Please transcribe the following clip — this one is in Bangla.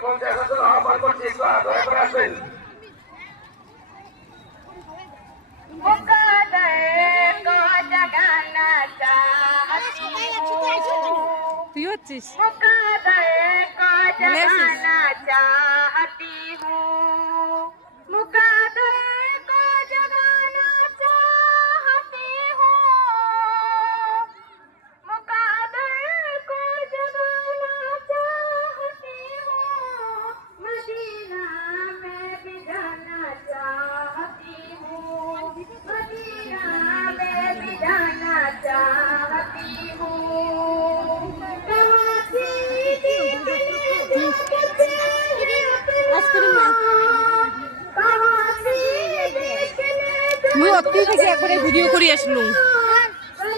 আহ্বান করছি, দয়া করে আসবেন। তুই হচ্ছিস মুই অতি থেকে একবারে ভিডিও করে আসলুম।